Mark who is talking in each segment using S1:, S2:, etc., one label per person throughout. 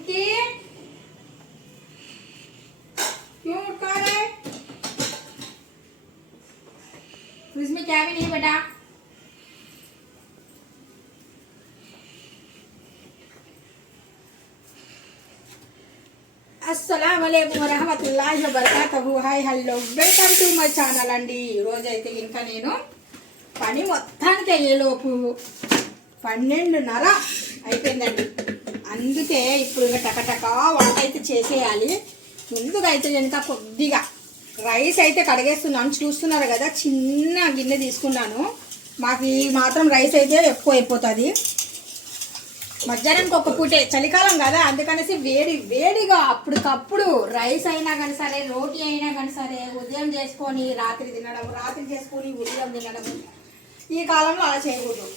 S1: यूकी क्यों उठ कर रहे फ्रिज में क्या भी नहीं बेटा అస్సలం వరహమతుల్లాహి వబర్కాతహు hi hello welcome to my channel అండి ఈరోజు అయితే ఇంకా నేను పని మొత్తానికి అయ్యేలోపు పన్నెండున్నర అయిపోయిందండి అందుకే ఇప్పుడు ఇంకా టకటకా వంట అయితే చేసేయాలి. ముందుగా అయితే ఎంత కొద్దిగా రైస్ అయితే కడిగేస్తున్నాను. చూస్తున్నారు కదా చిన్న గిన్నె తీసుకున్నాను. మాకు ఈ మాత్రం రైస్ అయితే ఎక్కువ అయిపోతుంది. మధ్యాహ్నానికి ఒక పూటే చలికాలం కదా అందుకనేసి వేడి వేడిగా అప్పటికప్పుడు రైస్ అయినా కానీ సరే రోటీ అయినా కానీ సరే ఉదయం చేసుకొని రాత్రి తినడం రాత్రి చేసుకొని ఉదయం తినడం ఈ కాలంలో అలా చేయకూడదు.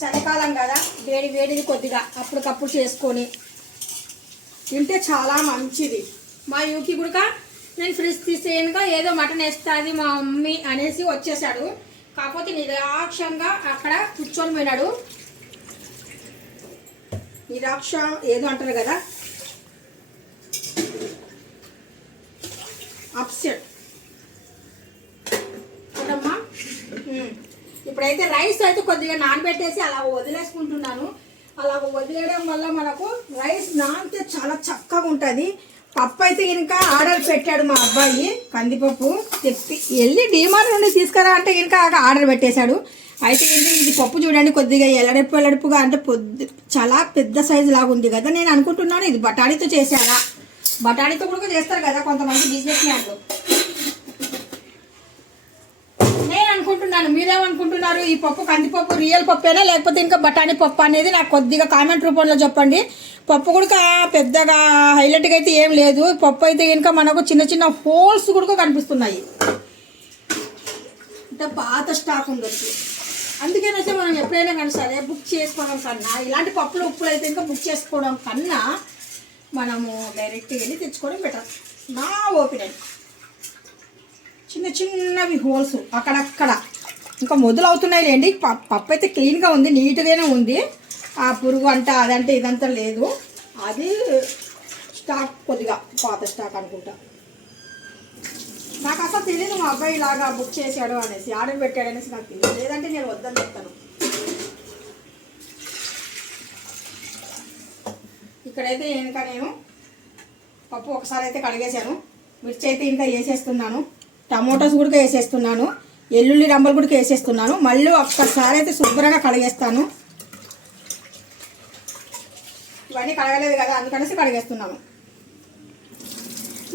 S1: చలికాలం కదా వేడి వేడిది కొద్దిగా అప్పటికప్పుడు చేసుకొని. తింటే చాలా మంచిది. మా యూకి కూడా నేను ఫ్రిడ్జ్ తీసేయనుగా ఏదో మటన్ వేస్తుంది మా మమ్మీ అనేసి వచ్చేసాడు. కాకపోతే నిరాక్షంగా అక్కడ కూర్చొని పోయినాడు. నిరాక్ష ఏదో అంటారు కదా. అప్సెట్ ఇప్పుడైతే రైస్ అయితే కొద్దిగా నానబెట్టేసి అలా వదిలేసుకుంటున్నాను. అలా వదిలేయడం వల్ల మనకు రైస్ నానితే చాలా చక్కగా ఉంటుంది. పప్పు అయితే ఇంకా ఆర్డర్ పెట్టాడు మా అబ్బాయి కందిపప్పు తెప్పి వెళ్ళి డీమార్ట్ నుండి తీసుకురా అంటే ఇంకా ఆర్డర్ పెట్టేశాడు. అయితే ఏంటి ఇది పప్పు చూడండి కొద్దిగా ఎలడెప్పు ఎలడెప్పుగా అంటే పొద్దు చాలా పెద్ద సైజు లాగా ఉంది కదా నేను అనుకుంటున్నాను ఇది బఠానీతో చేశారా? బఠానీతో కూడా చేస్తారు కదా కొంతమంది బిజినెస్ మ్యాన్లు నేను అనుకుంటున్నాను మీరేమనుకుంటున్నారు ఈ పప్పు కందిపప్పు రియల్ పప్పేనా? లేకపోతే ఇంకా బఠానీ పప్పు అనేది నాకు కొద్దిగా కామెంట్ రూపంలో చెప్పండి. పప్పు కూడా పెద్దగా హైలైట్గా అయితే ఏం లేదు. పప్పు అయితే ఇంకా మనకు చిన్న చిన్న హోల్స్ కూడా కనిపిస్తున్నాయి. అంటే పాత స్టాక్ ఉండొచ్చు అందుకేనైతే మనం ఎప్పుడైనా కానీ సరే బుక్ చేసుకోవడం కన్నా ఇలాంటి పప్పులు ఉప్పులు అయితే ఇంకా బుక్ చేసుకోవడం కన్నా మనము డైరెక్ట్గా వెళ్ళి తెచ్చుకోవడం బెటర్ నా ఒపీనియన్ చిన్న చిన్నవి హోల్స్ అక్కడక్కడ. ఇంకా మొదలవుతున్నాయి లేండి ప- పప్పు అయితే క్లీన్గా ఉంది నీట్గానే ఉంది. ఆ పురుగు అంట అదంటే ఇదంతా లేదు. అది స్టాక్ కొద్దిగా పాత స్టాక్ అనుకుంటా. నాకు అసలు తెలియదు మా అబ్బాయి ఇలాగా బుక్ చేశాడు అనేసి ఆర్డర్ పెట్టాడు అనేసి నాకు తెలియదు లేదంటే నేను వద్దని చెప్తాను. ఇక్కడైతే ఇంకా నేను పప్పు ఒకసారి అయితే కడిగేశాను. మిర్చి అయితే ఇంకా వేసేస్తున్నాను. టమోటాస్ కూడా వేసేస్తున్నాను. ఎల్లుల్లి రంబలు కూడా వేసేస్తున్నాను. మళ్ళీ ఒక్కసారి అయితే శుభ్రంగా కడిగేస్తాను. ఇవన్నీ కడగలేదు కదా అందుకనేసి కడిగేస్తున్నాను.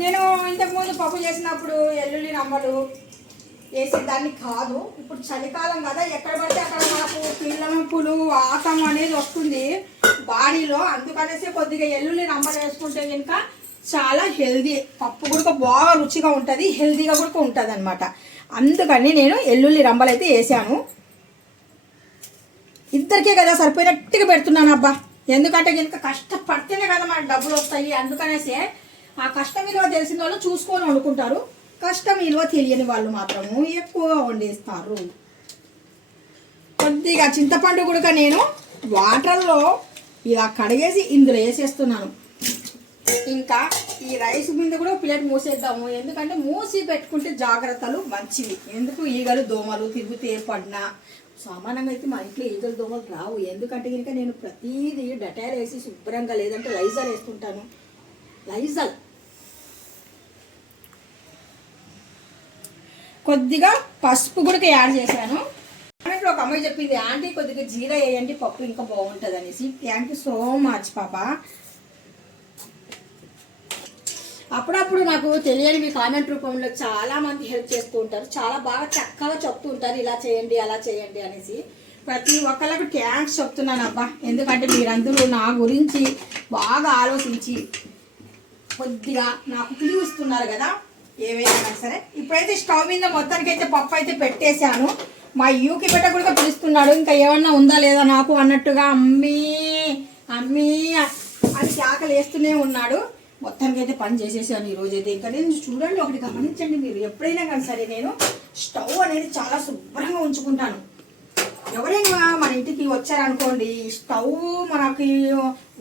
S1: నేను ఇంతకుముందు పప్పు చేసినప్పుడు ఎల్లుల్లి రంబలు వేసేదాన్ని కాదు. ఇప్పుడు చలికాలం కదా ఎక్కడ పడితే అక్కడ మనకు పిల్ల నొప్పులు ఆకం అనేది వస్తుంది బాడీలో. అందుకనేసి కొద్దిగా ఎల్లుల్లి రంబలు వేసుకుంటే కనుక చాలా హెల్దీ పప్పు కూడా బాగా రుచిగా ఉంటుంది హెల్దీగా కూడా ఉంటుంది అనమాట అందుకని నేను ఎల్లుల్లి రంబలు అయితే వేసాను. ఇద్దరికే కదా సరిపోయినట్టుగా పెడుతున్నాను అబ్బా. ఎందుకంటే కనుక కష్టపడితేనే కదా మనకు డబ్బులు వస్తాయి. అందుకనేసి ఆ కష్టం విలువ తెలిసిన వాళ్ళు చూసుకొని వండుకుంటారు. కష్టం విలువ తెలియని వాళ్ళు మాత్రము ఎక్కువగా వండేస్తారు. కొద్దిగా చింతపండు కూడా నేను వాటర్లో ఇలా కడిగేసి ఇందులో వేసేస్తున్నాను. ఇంకా ఈ రైస్ మీద కూడా ప్లేట్ మూసేద్దాము. ఎందుకంటే మూసి పెట్టుకుంటే జాగ్రత్తలు మంచివి. ఎందుకు ఈగలు దోమలు తిరిగితే పడినా? సామాన్యంగా అయితే మా ఇంట్లో ఈగలు దోమలు రావు. ఎందుకంటే కనుక నేను ప్రతిదీ డటాల్ వేసి శుభ్రంగా లేదంటే లైజాల్ వేస్తుంటాను. లైజాల్ కొద్దిగా పసుపు కూడా యాడ్ చేశాను. ఇప్పుడు ఒక అమ్మాయి చెప్పింది ఆంటీ కొద్దిగా జీరా వేయండి పప్పు ఇంకా బాగుంటుంది అనేసి థ్యాంక్ యూ సో మచ్ పాపా. అప్పుడప్పుడు నాకు తెలియని మీ కామెంట్ రూపంలో చాలా మంది హెల్ప్ చేస్తూ ఉంటారు. చాలా బాగా చక్కగా చెప్తూ ఉంటారు. ఇలా చేయండి అలా చేయండి అనేసి. ప్రతి ఒక్కళ్ళకు థ్యాంక్స్ చెప్తున్నాను అబ్బా. ఎందుకంటే మీరందరూ నా గురించి బాగా ఆలోచించి కొద్దిగా నాకు పిలుస్తున్నారు కదా. ఏవైనా సరే. ఇప్పుడైతే స్టవ్ మీద మొత్తానికి అయితే పప్పు అయితే పెట్టేశాను. మా యూకి బిడ్డ కూడా పిలుస్తున్నాడు. ఇంకా ఏమన్నా ఉందా లేదా నాకు అన్నట్టుగా అమ్మీ అమ్మీ అని చాకలు వేస్తూనే ఉన్నాడు. మొత్తానికి అయితే పని చేసేసాను ఈ రోజు అయితే ఇంకా నేను చూడండి ఒకటి గమనించండి మీరు. ఎప్పుడైనా కానీ సరే నేను స్టవ్ అనేది చాలా శుభ్రంగా ఉంచుకుంటాను. ఎవరైనా మన ఇంటికి వచ్చారనుకోండి స్టవ్ మనకి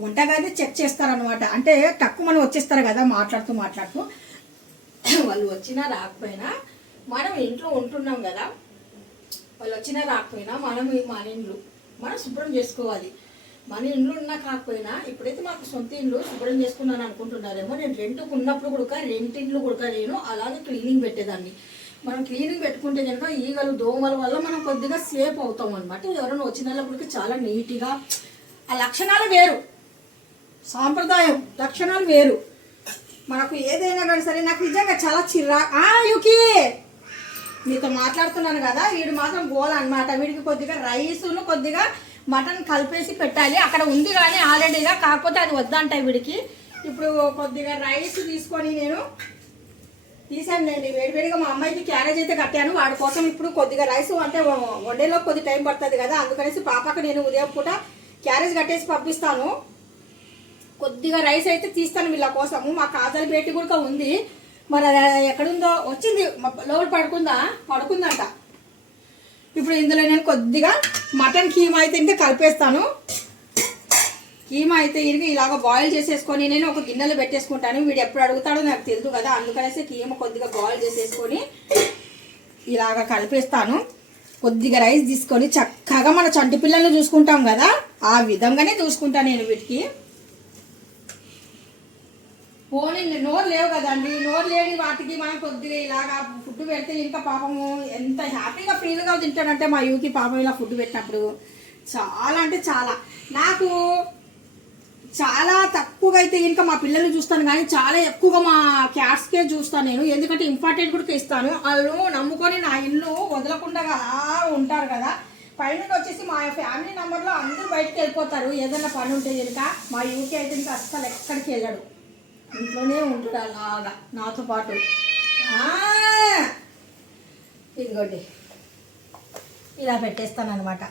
S1: వంటగది చెక్ చేస్తారనమాట అంటే తక్కువ మనం వచ్చేస్తారు కదా మాట్లాడుతూ మాట్లాడుతూ. వాళ్ళు వచ్చినా రాకపోయినా మనం ఇంట్లో ఉంటున్నాం కదా వాళ్ళు వచ్చినా రాకపోయినా మనం మన ఇండ్లు మనం శుభ్రం చేసుకోవాలి. మన ఇండ్లు ఉన్నా కాకపోయినా ఇప్పుడైతే మాకు సొంత ఇండ్లు శుభ్రం చేసుకున్నాను అనుకుంటున్నారేమో. నేను రెంట్కు ఉన్నప్పుడు కూడా రెంటిండ్లు కూడా నేను అలాగే క్లీనింగ్ పెట్టేదాన్ని. మనం క్లీనింగ్ పెట్టుకుంటే కనుక ఈగలు దోమల వల్ల మనం కొద్దిగా సేఫ్ అవుతాం అనమాట ఎవరైనా వచ్చిన చాలా నీట్గా ఆ లక్షణాలు వేరు. సాంప్రదాయం లక్షణాలు వేరు. మనకు ఏదైనా కానీ సరే నాకు నిజంగా చాలా చిరా ఆ యుకి! మీతో మాట్లాడుతున్నాను కదా వీడు మాత్రం గోల అనమాట వీడికి కొద్దిగా రైసును కొద్దిగా మటన్ కలిపేసి పెట్టాలి. అక్కడ ఉంది కానీ ఆల్రెడీగా కాకపోతే అది వద్దంటాయి వీడికి. ఇప్పుడు కొద్దిగా రైస్ తీసుకొని నేను తీసానండి వేడివేడిగా మా అమ్మాయికి క్యారేజ్ అయితే కట్టాను. వాడి కోసం ఇప్పుడు కొద్దిగా రైస్ అంటే వండేలో కొద్ది టైం పడుతుంది కదా. అందుకనేసి పాపకు నేను ఉదయం పూట క్యారేజ్ కట్టేసి పంపిస్తాను. కొద్దిగా రైస్ అయితే తీస్తాను వీళ్ళ కోసము. మా కాజల బేటి కూడా ఉంది. మరి ఎక్కడుందో వచ్చింది. లోపల పడుకుందా? పడుకుందంట. ఇప్పుడు ఇందులో నేను కొద్దిగా మటన్ కీమా అయితే ఇంకా కలిపేస్తాను. కీమా అయితే ఇరిగి ఇలాగ బాయిల్ చేసేసుకొని నేను ఒక గిన్నెలో పెట్టేసుకుంటాను. వీడు ఎప్పుడు అడుగుతాడో నాకు తెలియదు కదా అందుకనేసి కీమ కొద్దిగా బాయిల్ చేసేసుకొని ఇలాగ కలిపేస్తాను. కొద్దిగా రైస్ తీసుకొని చక్కగా మన చంటి పిల్లల్ని చూసుకుంటాం కదా ఆ విధంగానే చూసుకుంటాను నేను వీటికి. పోనీ నోరు లేవు కదండి. నోరు లేని వాటికి మనం కొద్దిగా ఇలాగా ఫుడ్ పెడితే ఇంకా పాపము ఎంత హ్యాపీగా ఫీల్గా తింటాడంటే మా యూకి పాపం ఇలా ఫుడ్ పెట్టినప్పుడు. చాలా అంటే చాలా. నాకు చాలా తక్కువగా అయితే ఇంకా మా పిల్లల్ని చూస్తాను కానీ చాలా ఎక్కువగా మా క్యాట్స్కే చూస్తాను నేను. ఎందుకంటే ఇంపార్టెంట్ కూడా ఇస్తాను. వాళ్ళు నమ్ముకొని నా ఇల్లు వదలకుండా అలా ఉంటారు కదా. పైన వచ్చేసి మా ఫ్యామిలీ నెంబర్లో అందరూ బయటకు వెళ్ళిపోతారు. ఏదైనా పని ఉంటే కనుక మా యూకే అయితే ఇంకా అస్సలు ఎక్కడికి వెళ్ళాడు. ఇంట్లోనే ఉంటాడు అలాగా నాతో పాటు. ఆ! ఇదిగోండి. ఇలా పెట్టేస్తాను అనమాట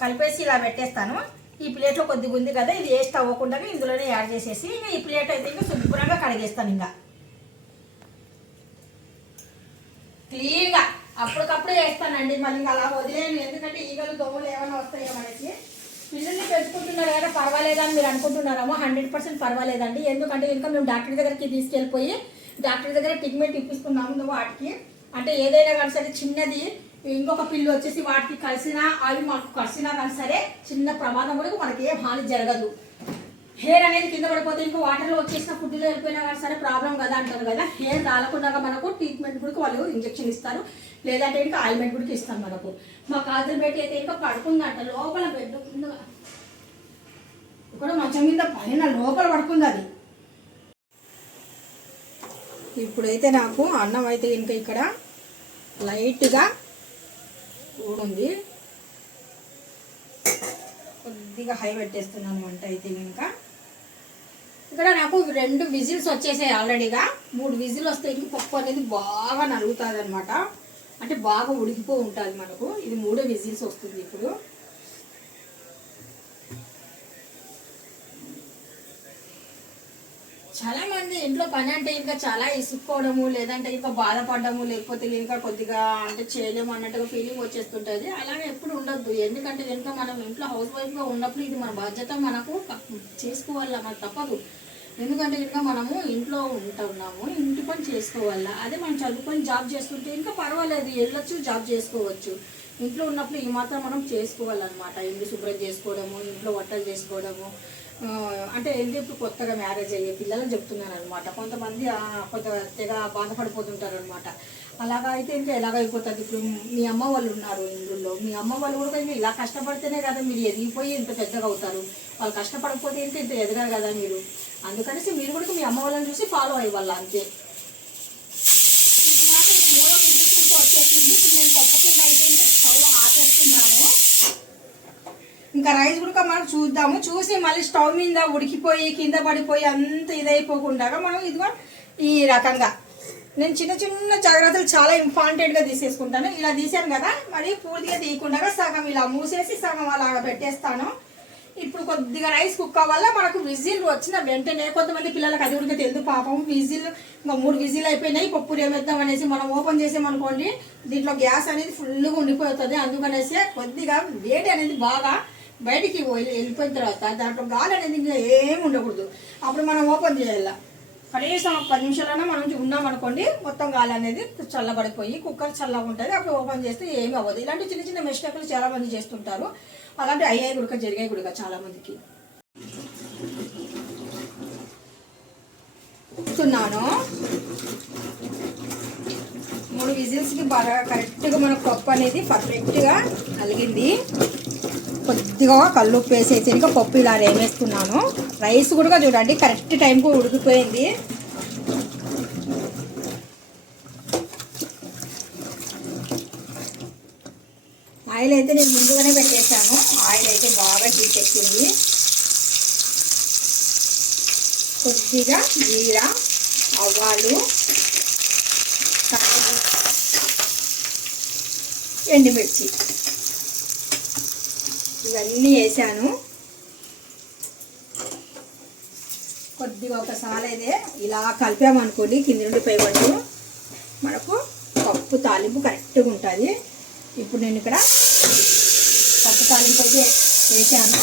S1: కలిపేసి ఇలా పెట్టేస్తాను. ఈ ప్లేట్లో కొద్దిగా ఉంది కదా ఇది వేస్ట్ అవ్వకుండా ఇందులోనే యాడ్ చేసేసి ఇంకా ఈ ప్లేట్ అయితే ఇంకా శుభ్రంగా కడిగేస్తాను ఇంకా. క్లీన్గా. అప్పటికప్పుడు వేస్తానండి. మళ్ళీ ఇంకా అలా వదిలేను. ఎందుకంటే ఈగలు దోమలు ఏమైనా వస్తాయో మనకి పిల్లల్ని పెంచుకుంటున్నారు కదా పర్వాలేదని మీరు అనుకుంటున్నారేమో హండ్రెడ్ పర్సెంట్ పర్వాలేదండి. ఎందుకంటే ఇంకా మేము డాక్టర్ దగ్గరికి తీసుకెళ్ళిపోయి డాక్టర్ దగ్గర ట్రీట్మెంట్ ఇప్పిస్తున్నాము వాటికి. అంటే ఏదైనా కానీ సరే చిన్నది ఇంకొక పిల్లి వచ్చేసి వాటికి కలిసినా అవి మాకు కలిసినా కానీ సరే చిన్న ప్రమాదం కూడా మనకి ఏం హాని జరగదు. హెయిర్ అనేది కింద పడిపోతే ఇంకా వాటర్లో వచ్చేసిన ఫుడ్లో వెళ్ళిపోయినా కానీ సరే ప్రాబ్లం కదా అంటారు కదా. హెయిర్ రాలకుండా మనకు ట్రీట్మెంట్ కూడా వాళ్ళు ఇంజెక్షన్ ఇస్తారు. లేదంటే ఇంకా ఆయిల్మెంట్ కూడా ఇస్తాం మనకు. మా కాజల్ బెట్టి అయితే ఇంకా పడుకుందంట లోపల బెడ్ కింద కూడా మంచం మీద పైన లోపల పడుకుంది అది. ఇప్పుడైతే నాకు అన్నం అయితే ఇంకా ఇక్కడ లైట్గా ఉంది. కొద్దిగా హై పెట్టేస్తున్నాను వంట అయితే ఇంకా. ఇక్కడ నాకు రెండు విజిల్స్ వచ్చేసాయి ఆల్రెడీగా. మూడు విజిల్ వస్తే ఇంక పప్పు అనేది బాగా నలుగుతుంది అనమాట అంటే బాగా ఉడికిపో ఉంటుంది మనకు. ఇది మూడో విజిల్స్ వస్తుంది ఇప్పుడు. చాలా మంది ఇంట్లో పని అంటే ఇంకా చాలా ఇసుక్కోవడము లేదంటే ఇంకా బాధపడము లేకపోతే ఇంకా కొద్దిగా అంటే చేయలేము అన్నట్టుగా ఫీలింగ్ వచ్చేస్తుంటుంది. అలాగే ఎప్పుడు ఉండద్దు. ఎందుకంటే కనుక మనం ఇంట్లో హౌస్ వైఫ్గా ఉన్నప్పుడు ఇది మన బాధ్యత మనకు చేసుకోవాలి? మనకు తప్పదు. ఎందుకంటే ఇంకా మనము ఇంట్లో ఉంటున్నాము ఇంటి పని చేసుకోవాలా? అదే మనం చదువుకొని జాబ్ చేస్తుంటే ఇంకా పర్వాలేదు వెళ్ళొచ్చు జాబ్ చేసుకోవచ్చు. ఇంట్లో ఉన్నప్పుడు ఈ మాత్రం మనం చేసుకోవాలన్నమాట. ఇల్లు శుభ్రం చేసుకోవడము ఇంట్లో వంటలు చేసుకోవడము. అంటే ఏంటి ఇప్పుడు కొత్తగా మ్యారేజ్ అయ్యే పిల్లలు చెప్తున్నాను అనమాట కొంతమంది కొంత తెగ బాధపడిపోతుంటారు అనమాట అలాగా అయితే ఇంకా ఎలాగ అయిపోతుంది? ఇప్పుడు మీ అమ్మ వాళ్ళు ఉన్నారు ఇందులో. మీ అమ్మ వాళ్ళు కూడా ఇంకా ఇలా కష్టపడితేనే కదా మీరు ఎదిగిపోయి ఇంత పెద్దగా అవుతారు. వాళ్ళు కష్టపడకపోతే ఇంకా ఇంత ఎదగారు కదా మీరు. అందుకనేసి మీరు కూడా మీ అమ్మ వాళ్ళని చూసి ఫాలో అయ్యి అంతే నాకు ఇది మూడో విజిల్స్ వచ్చేసింది ఇప్పుడు నేను పప్పుకుండా అయితే ఇంకా స్టవ్ ఆపేస్తున్నాను ఇంకా రైస్ కూడా మనం చూద్దాము. చూసి మళ్ళీ స్టవ్ మీద ఉడికిపోయి కింద పడిపోయి అంత ఇదైపోకుండా మనం ఇదిగో ఈ రకంగా. నేను చిన్న చిన్న జాగ్రత్తలు చాలా ఇంపార్టెంట్గా తీసేసుకుంటాను. ఇలా తీసాను కదా మరి పూర్తిగా తీయకుండా సగం ఇలా మూసేసి సగం అలా పెట్టేస్తాను. ఇప్పుడు కొద్దిగా రైస్ కుక్ వల్ల మనకు విజిల్ వచ్చిన వెంటనే కొంతమంది పిల్లలకు అది ఉడికి తెలియదు పాపం? విజిల్ ఇంకా మూడు విజిల్ అయిపోయినాయి. పప్పు ఏమేద్దాం అనేసి మనం ఓపెన్ చేసామనుకోండి దీంట్లో గ్యాస్ అనేది ఫుల్గా ఉండిపోతుంది. అందుకనేసి కొద్దిగా వేడి అనేది బాగా బయటికి వెళ్ళిపోయిన తర్వాత దాంట్లో గాలి అనేది ఇంకా ఏమి ఉండకూడదు. అప్పుడు మనం ఓపెన్ చేయాలి. కనీసం ఒక పది నిమిషాలైనా మనం ఉన్నాం అనుకోండి మొత్తం గాలి అనేది చల్లబడిపోయి కుక్కర్ చల్లగా ఉంటుంది అప్పుడు ఓపెన్ చేస్తే ఏమి అవ్వదు. ఇలాంటి చిన్న చిన్న మిస్టేక్లు చాలా మంది చేస్తుంటారు. అలాంటి అయ్యాయి గుడక జరిగాయి గుడక చాలా మందికి. చూస్తున్నాను. మూడు విజిల్స్కి బాగా కరెక్ట్గా మన పప్పు అనేది పర్ఫెక్ట్గా కలిగింది కొద్దిగా కల్లుప్పు వేసేసి ఇంకా పప్పు ఇలా రేమేసుకున్నాను. రైస్ కూడా చూడండి కరెక్ట్ టైంకు ఉడికిపోయింది. ఆయిల్ అయితే నేను ముందుగానే పెట్టేశాను. ఆయిల్ అయితే బాగా హీట్ ఎక్కింది. కొద్దిగా జీర ఆవాలు ఎండుమిర్చి. ఇవన్నీ వేసాను. కొద్దిగా ఒకసారి అయితే ఇలా కలిపామనుకోండి కింది నుండి పై వరకు మనకు పప్పు తాలింపు కరెక్ట్గా ఉంటుంది. ఇప్పుడు నేను ఇక్కడ పప్పు తాలింపు అయితే వేసాను.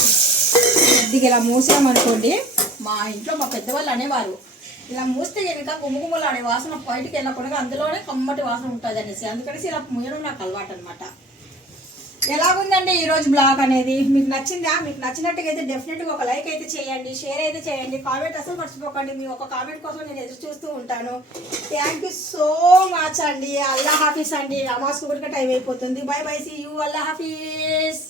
S1: కొద్దిగా ఇలా మూసామనుకోండి మా ఇంట్లో మా పెద్దవాళ్ళు అనేవారు ఇలా మూస్తే కనుక గుమ్మగుమ్మలు అనే వాసన బయటికి వెళ్ళకుండా అందులోనే కమ్మటి వాసన ఉంటుంది అనేసి అందుకనేసి ఇలా మూయడం నాకు అలవాటు అనమాట ఎలాగుందండి ఈరోజు బ్లాగ్ అనేది? మీకు నచ్చిందా? మీకు నచ్చినట్టుగా అయితే డెఫినెట్గా ఒక లైక్ అయితే చేయండి షేర్ అయితే చేయండి కామెంట్ అసలు మర్చిపోకండి. మీ ఒక కామెంట్ కోసం నేను ఎదురు చూస్తూ ఉంటాను. థ్యాంక్ యూ సో మచ్ అండి. అల్లా హాఫీస్ అండి. నమాజ్ కూడా టైం అయిపోతుంది. బై బై సి యూ అల్లా హాఫీస్.